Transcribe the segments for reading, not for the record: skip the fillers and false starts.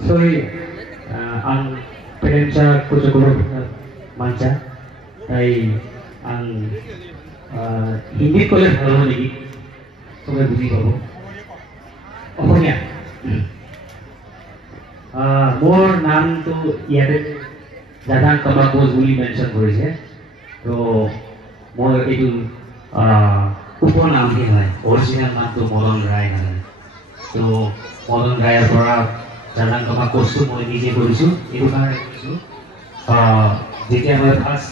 Sorry, ang penensya ko siguro mancha ay ang hindi ko lang halo lagi. So may busi ko. অসমীয়া মোৰ নামটো ইয়াতে জাজান কামা কোচ বুলি mention কৰিছে তো মোৰ এইটো উপনামহে হয় অৰিজিনেল নামটো মদন ৰায় নহয় তো মদন ৰায়ৰ পৰা জাজান কামা কোচটো মই নিজে কৰিছোঁ এইটো কাৰণে কৰিছোঁ যেতিয়া মই ফাৰ্ষ্ট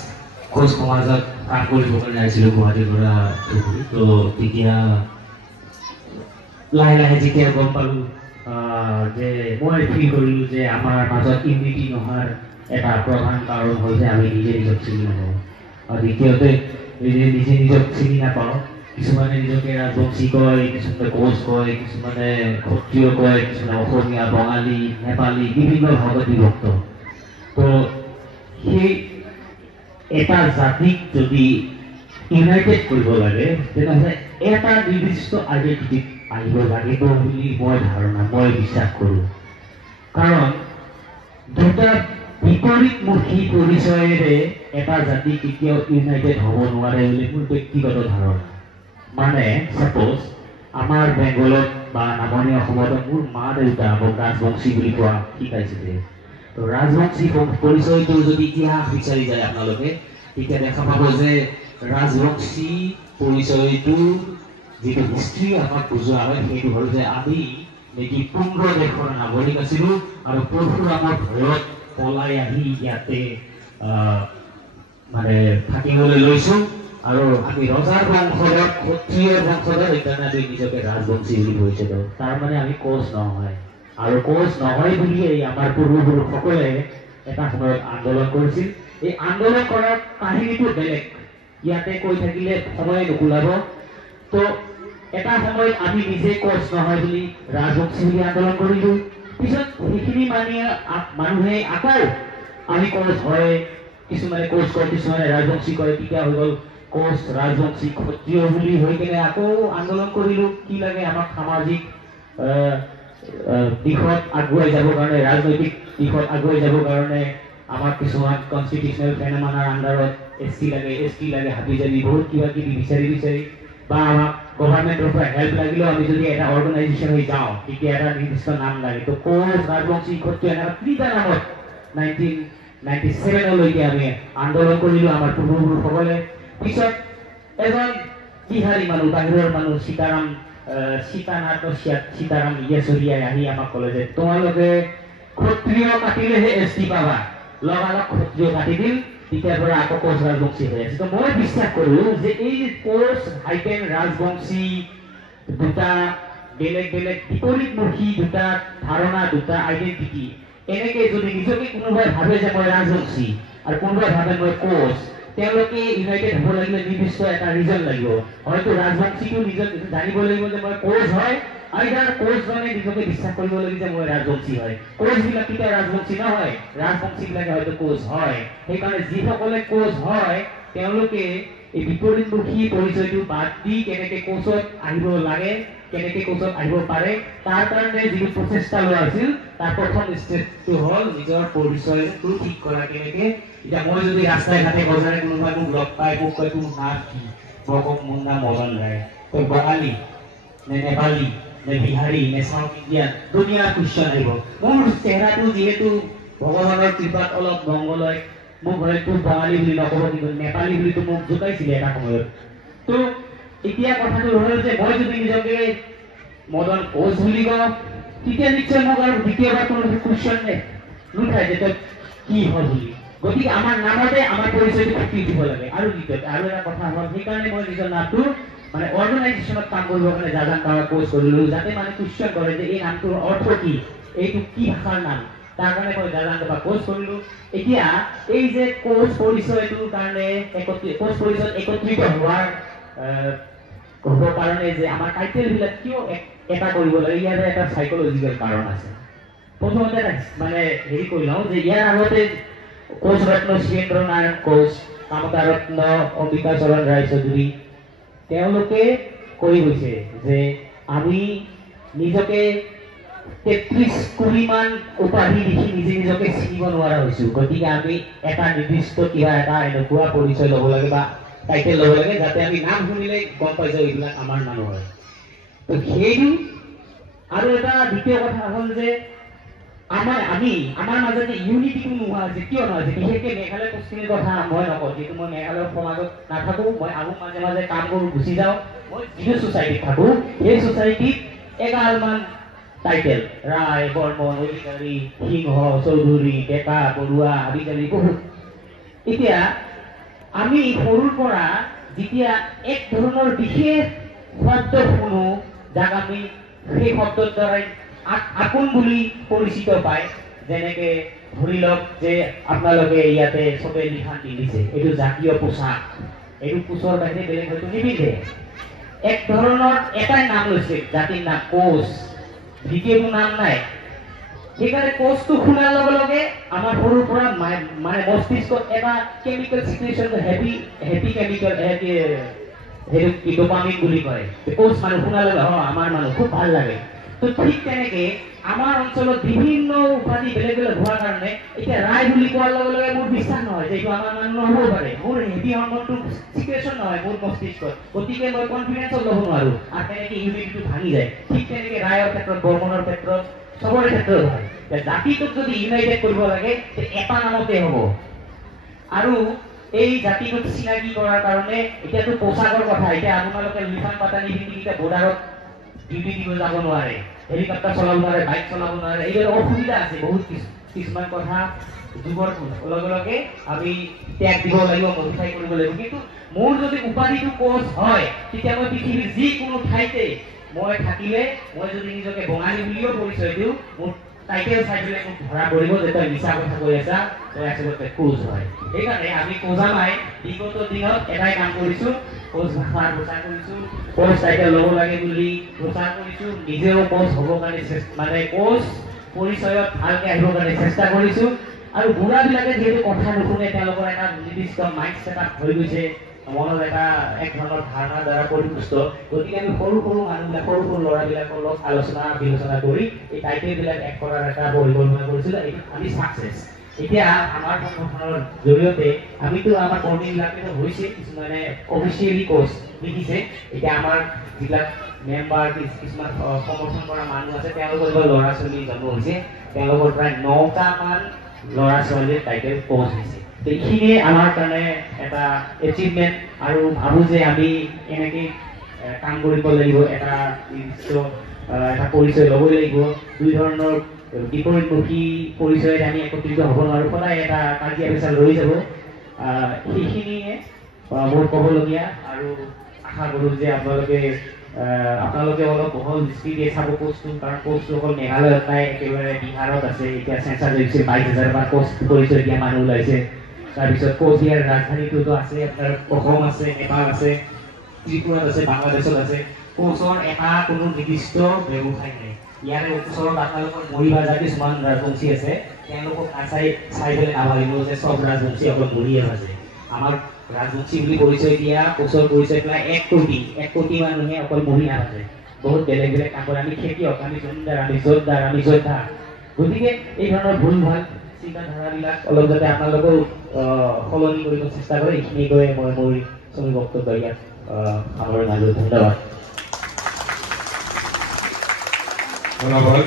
কোচ সমাজত কাম কৰিব কাৰণে আহিছিলোঁ গুৱাহাটীৰ পৰা তো তেতিয়া লাহে লাহে যেতিয়া গম পালোঁ যে মই ফিল কৰিলোঁ যে আমাৰ মাজত ইউনিটি নোহোৱাৰ এটা প্ৰধান কাৰণ হ'ল যে আমি নিজে নিজক চিনি নাপাওঁ আৰু দ্বিতীয়তে নিজে নিজক চিনি নাপাওঁ কিছুমানে নিজকে ৰাজবংশী কয় কিছুমানে কোচ কয় কিছুমানে ক্ষত্ৰিয় কয় কিছুমানে অসমীয়া বঙালী নেপালী বিভিন্ন ভাগত বিভক্ত তো সেই এটা জাতিক যদি ইউনাইটেড কৰিব লাগে তেনেহ'লে এটা নিৰ্দিষ্ট আইডেণ্টিটিত আহিব লাগিব বুলি মই ধাৰণা মই বিশ্বাস কৰোঁ কাৰণ দুটা বিপৰীতমুখী পৰিচয়েৰে এটা জাতি কেতিয়াও ইউনাইটেড হ'ব নোৱাৰে বুলি মোৰ ব্যক্তিগত ধাৰণা মানে ছাপ'জ আমাৰ বেংগলত বা নামনি অসমত মোৰ মা দেউতা মোক ৰাজবংশী বুলি কোৱা শিকাইছিলে তো ৰাজবংশী পৰিচয়টো যদি ইতিহাস বিচাৰি যায় আপোনালোকে তেতিয়া দেখা পাব যে ৰাজবংশী পৰিচয়টো যিটো হিষ্ট্ৰী আমাক বুজোৱা হয় সেইটো হ'ল যে আমি নেকি পুংগ দেশৰ নাগৰিক আছিলোঁ আৰু পৰশুৰামৰ ভয়ত পলাই আহি ইয়াতে মানে থাকিবলৈ লৈছোঁ আৰু আমি ৰজাৰ বংশধৰ ক্ষত্ৰিয়ৰ বংশধৰ সেইকাৰণে আমি নিজকে ৰাজবংশী বুলি কৈছিলোঁ তাৰমানে আমি কোচ নহয় আৰু কোচ নহয় বুলিয়েই আমাৰ পূৰ্বপুৰুষসকলে এটা সময়ত আন্দোলন কৰিছিল এই আন্দোলন কৰাৰ কাহিনীটো বেলেগ ইয়াতে কৈ থাকিলে সময় নুকুলাব তো এটা সময়ত আমি নিজে কোচ নহয় বুলি ৰাজবংশী বুলি আন্দোলন কৰিলোঁ পিছত সেইখিনি মানুহে আকৌ আমি কোচ হয় কিছুমানে কোচ কয় কিছুমানে ৰাজবংশী কয় তেতিয়া হৈ গ'ল কোচ ৰাজবংশী ক্ষত্ৰিয় বুলি হৈ কিনে আকৌ আন্দোলন কৰিলোঁ কি লাগে আমাক সামাজিক দিশত আগুৱাই যাবৰ কাৰণে ৰাজনৈতিক দিশত আগুৱাই যাবৰ কাৰণে আমাক কিছুমান কনষ্টিটিউচনেল ফেন'মেনাৰ আণ্ডাৰত SC লাগে হাবি যাবি বহুত কিবা কিবি বিচাৰি বা আমাক গভৰ্ণমেণ্টৰ পৰা হেল্প লাগিলেও আমি যদি এটা অৰ্গেনাইজেশ্যন হৈ যাওঁ তেতিয়া এটা নিৰ্দিষ্ট নাম লাগে তো কোচ ৰাজবংশী ক্ষত্ৰিয় এনেকুৱা তিনিটা নামত 1997লৈকে আমি আন্দোলন কৰিলোঁ আমাৰ পূৰ্বপুৰুষসকলে পিছত এজন বিহাৰী মানুহ বাহিৰৰ মানুহ সীতাৰাম য়েচুৰীয়াই আহি আমাক ক'লে যে তোমালোকে ক্ষত্ৰিয় কাটিলেহে ST পাবা লগালগ ক্ষত্ৰিয় কাটি দিল তেতিয়াৰ পৰা আকৌ কোচ ৰাজবংশী হৈ আছে তো মই বিশ্বাস কৰোঁ যে এই কোচ হাইটেন ৰাজবংশী দুটা বেলেগ বেলেগ বিপৰীতমুখী দুটা ধাৰণা দুটা আইডেণ্টিটি এনেকৈ যদি নিজকে কোনোবাই ভাবে যে মই ৰাজবংশী আৰু কোনোবাই ভাবে মই কোচ তেওঁলোকে ইউনাইটেড হ'ব লাগিলে নিৰ্দিষ্ট এটা ৰিজন লাগিব হয়তো ৰাজবংশীটো নিজক জানিব লাগিব যে মই কোচ হয় আইদাৰ কোচজনে নিজকে বিশ্বাস কৰিব লাগিব যে মই ৰাজবংশী হয় কোচবিলাক কেতিয়াও ৰাজবংশী নহয় ৰাজবংশীবিলাকে হয়তো কোচ হয় সেইকাৰণে যিসকলে কোচ হয় তেওঁলোকে এই বিপৰীতমুখী পৰিচয়টো বাদ দি কেনেকৈ কোচত আহিব লাগে কেনেকৈ কোচত আহিব পাৰে তাৰ কাৰণে যিটো প্ৰচেষ্টা লোৱা হৈছিল তাৰ প্ৰথম ষ্টেপটো হ'ল নিজৰ পৰিচয়টো ঠিক কৰা কেনেকৈ এতিয়া মই যদি ৰাস্তাই ঘাটে বজাৰে কোনোবাই মোক লগ পাই মোক কয় তোৰ নাম কি মই কওঁ মোৰ নাম মদন ৰায় তই বঙালী নে নেপালী নে বিহাৰী নে চাউথ ইণ্ডিয়ান দুনিয়াৰ কুৱেশ্যন আহিব মোৰ চেহেৰাটো যিহেতু ভগৱানৰ কৃপাত অলপ মংগলয় মোক হয়তো বঙালী বুলি নক'ব কিন্তু নেপালী বুলিতো মোক জোকাইছিলে এটা সময়ত তো এতিয়া কথাটো হ'ল যে মই যদি নিজকে মদন কোচ বুলি কওঁ তেতিয়া নিশ্চয় মোক আৰু দ্বিতীয়বাৰ কোনো কুৱেশ্যন নুঠায় যে তই কি হয় বুলি গতিকে আমাৰ নামতে আমাৰ পৰিচয়টো ফুটি দিব লাগে আৰু দ্বিতীয়তে আৰু এটা কথা হ'ল সেইকাৰণে মই নিজৰ নামটো মানে অৰ্গেনাইজেশ্যনত কাম কৰিবৰ কাৰণে জাজান কামা কোচ কৰিলোঁ যাতে মানে কুৱেশ্যন কৰে যে এই নামটোৰ অৰ্থ কি এইটো কি ভাষাৰ নাম তাৰ কাৰণে মই জাজান কামা কোচ কৰিলোঁ এতিয়া এই যে কোচ পৰিচয়টোৰ কাৰণে কোচ পৰিচয়ত একত্ৰিত হোৱাৰ হ'ব কাৰণে যে আমাৰ টাইটেলবিলাক কিয় এটা কৰিব লাগে ইয়াৰ এটা সাইকোলজিকেল কাৰণ আছে প্ৰথমতে এটা মানে হেৰি কৰি লওঁ যে ইয়াৰ আগতে কোচ ৰত্ন শ্ৰীয়েন্দ্ৰ নাৰায়ণ কোচ কামতা ৰত্ন অম্বিকাচৰণ ৰায়চৌধুৰী তেওঁলোকে কৈ গৈছে যে আমি নিজকে 33 উপাধি লিখি নিজে নিজকে চিনিব নোৱাৰা হৈছো। গতিকে আমি এটা নিৰ্দিষ্ট কিবা এটা এনেকুৱা পৰিচয় ল'ব লাগে বা টাইটেল ল'ব লাগে যাতে আমি নাম শুনিলে গম পাই যাওঁ এইবিলাক আমাৰ মানুহ হয়। তো সেইটো আৰু এটা দ্বিতীয় কথা হ'ল যে আমাৰ মাজতে ইউনিটিটো নোহোৱা হৈছে। কিয় নহয় যে বিশেষকৈ মেঘালয় পশ্চিমৰ কথা মই নকওঁ, যিহেতু মই মেঘালয়ৰ সমাজত নাথাকোঁ। মই আহোঁ মাজে মাজে কাম কৰোঁ, গুচি যাওঁ। মই যিটো ছ'চাইটিত থাকোঁ সেই ছ'চাইটিত এগালমান টাইটেল ৰায়, বৰ্মন, অধিকাৰী, সিংহ, চৌধুৰী, ডেকা, বৰুৱা আদিকালি বহুত। এতিয়া আমি সৰুৰ পৰা যেতিয়া এক ধৰণৰ বিশেষ শব্দ শুনো যাক আমি সেই শব্দৰ দ্বাৰাই আপোন বুলি পৰিচিত পায়, যেনেকে ধৰি লওক যে আপোনালোকে ইয়াতে চবে লিখা পিন্ধিছে, এইটো জাতীয় পোচাক, এইটো কোচৰ বাহিৰে বেলেগ হয়তো নিপিন্ধে। এক ধৰণৰ এটাই নাম লৈছে, জাতিৰ নাম কোচ, দ্বিতীয়টো নাম নাই। সেইকাৰণে কোচটো শুনাৰ লগে লগে আমাৰ সৰুৰ পৰা মানে মস্তিষ্কত এটা কেমিকেল চিক্ৰেচন, হেভি কেমিকেল, সেইটো কি ডোপামিন বুলি কয়। কোচ মানুহ শুনাৰ লগে আমাৰ মানুহ খুব ভাল লাগে। তো ঠিক তেনেকে আমাৰ অঞ্চলত বিভিন্ন উপাধি বেলেগ বেলেগ হোৱাৰ কাৰণে এতিয়া ৰায় বুলি কোৱাৰ লগে লগে মোৰ বিশ্বাস নহয় যে এইটো আমাৰ মানুহ নহ'ব পাৰে। মোৰ হেভি হৰমনটো চিক্ৰেচন নহয় মোৰ মস্তিষ্কত, গতিকে মই কনফিডেন্সত ল'ব নোৱাৰো আৰু তেনেকে ইউনিটিটো ভাঙি যায়। ঠিক তেনেকে ৰায়ৰ ক্ষেত্ৰত, বৰ্মনৰ ক্ষেত্ৰত, চবৰে ক্ষেত্ৰত হয়। জাতিটোক যদি ইউনাইটেড কৰিব লাগে এটা নামতে হ'ব। আৰু এই জাতিটোক চিনাকি কৰাৰ কাৰণে এতিয়াতো পোচাকৰ কথা, এতিয়া আপোনালোকে লিখান পাতা নিপিন্ধি এতিয়া বৰ্ডাৰত ডিউটি দিব যাব নোৱাৰে, হেলিকপ্টাৰ চলাব নোৱাৰে, বাইক চলাব নোৱাৰে। এইবিলাক অসুবিধা আছে, বহুত কিছুমান কথা যুগৰ লগে লগে আমি ত্যাগ দিব লাগিব, মডিফাই কৰিব লাগিব। কিন্তু মোৰ যদি উপাধিটো কোচ হয়, তেতিয়া মই পৃথিৱীৰ যিকোনো ঠাইতে মই থাকিলে, মই যদি নিজকে বঙালী বুলিও পৰিচয় দিওঁ, মোৰ টাইটেল চাই পেলাই মোক ধৰা পৰিব যে তই মিছা কথা কৈ আছা, তই আচলতে কোচ হয়। সেইকাৰণে আমি কোজামাই বিগত দিনত এটাই কাম কৰিছো, কোচ ভাষাৰ প্ৰচাৰ কৰিছো, কোচ টাইটেল ল'ব লাগে বুলি প্ৰচাৰ কৰিছো, নিজেও কোচ হ'ব কাৰণে মানে কোচ পৰিচয়ত ভালকে আহিবৰ কাৰণে চেষ্টা কৰিছো। আৰু বুঢ়াবিলাকে যিহেতু কথা নুশুনে, তেওঁলোকৰ এটা নিৰ্দিষ্ট মাইণ্ড ছেটআপ হৈ গৈছে, মনত এটা এক ধৰণৰ ধাৰণাৰ দ্বাৰা পৰিপুষ্ট। গতিকে আমি সৰু সৰু মানুহবিলাক, সৰু সৰু ল'ৰাবিলাকৰ লগত আলোচনা বিলোচনা কৰি এই টাইটেলবিলাক এক কৰাৰ এটা পৰিকল্পনা কৰিছিলোঁ। এইটো আমি ছাকচেছ। এতিয়া আমাৰ সংগঠনৰ জৰিয়তে আমিতো আমাৰ কৰ্মীবিলাকেতো হৈছে, কিছুমানে অফিচিয়েলি কোচ লিখিছে। এতিয়া আমাৰ যিবিলাক মেম্বাৰ, কিছুমান সমৰ্থন কৰা মানুহ আছে, তেওঁলোকৰ ল'ৰা ছোৱালী জন্ম হৈছে, তেওঁলোকৰ প্ৰায় 9টামান ল'ৰা ছোৱালীৰ টাইটেল কোচ হৈছে। এইখিনিয়ে আমাৰ কাৰণে এটা এচিভমেণ্ট। আৰু ভাবোঁ যে আমি এনেকৈ কাম কৰিব লাগিব, এটা নিৰ্দিষ্ট এটা পৰিচয় ল'বই লাগিব। দুই ধৰণৰ বিপৰীতমুখী পৰিচয়ত আমি একত্ৰিত হ'ব নোৱাৰোঁ, সদায় এটা কাজিয়া পেচাল ৰৈ যাব। সেইখিনিয়ে মোৰ ক'বলগীয়া। আৰু আশা কৰোঁ যে আপোনালোকে অলপ বহল দৃষ্টি দিয়ে চাব কোচটো, কাৰণ কোচটো অকল মেঘালয়ত নাই, একেবাৰে বিহাৰত আছে। এতিয়া চেঞ্চাছ হৈছে, 22,000 কোচ পৰিচয় দিয়া মানুহ ওলাইছে। তাৰপিছত কোচ ইয়াৰ ৰাজধানীটোতো আছে, আপোনাৰ অসম আছে, নেপাল আছে, ত্ৰিপুৰাত আছে, বাংলাদেশত আছে। কোচৰ এটা কোনো নিৰ্দিষ্ট ব্যৱসায় নাই। ইয়াৰে ওচৰত আপোনালোকৰ মৰিবাজাৰ কিছুমান ৰাজবংশী আছে, তেওঁলোকক চাই পেলাই নাভাবিব যে চব ৰাজবংশী অকল মৰিয়ে আছে। আমাৰ ৰাজবংশী বুলি পৰিচয় দিয়া কোচৰ পৰিচয় প্ৰায় 1 কোটি মানুহে অকল মৰি নাথাকে, বহুত বেলেগ বেলেগ কাম কৰে। আমি খেতিয়ক, আমি জমিদাৰ, আমি জোৰদাৰ, আমি যোদ্ধা। গতিকে এই ধৰণৰ ভুল ভাল চিন্তাধাৰাবিলাক অলপ যাতে আপোনালোকেও সলনি কৰিব চেষ্টা কৰে, এইখিনি কৈ মই মোৰ ছবি বক্তব্য ইয়াত সামৰণি মাৰিলোঁ। ধন্যবাদ। ধন্যবাদ।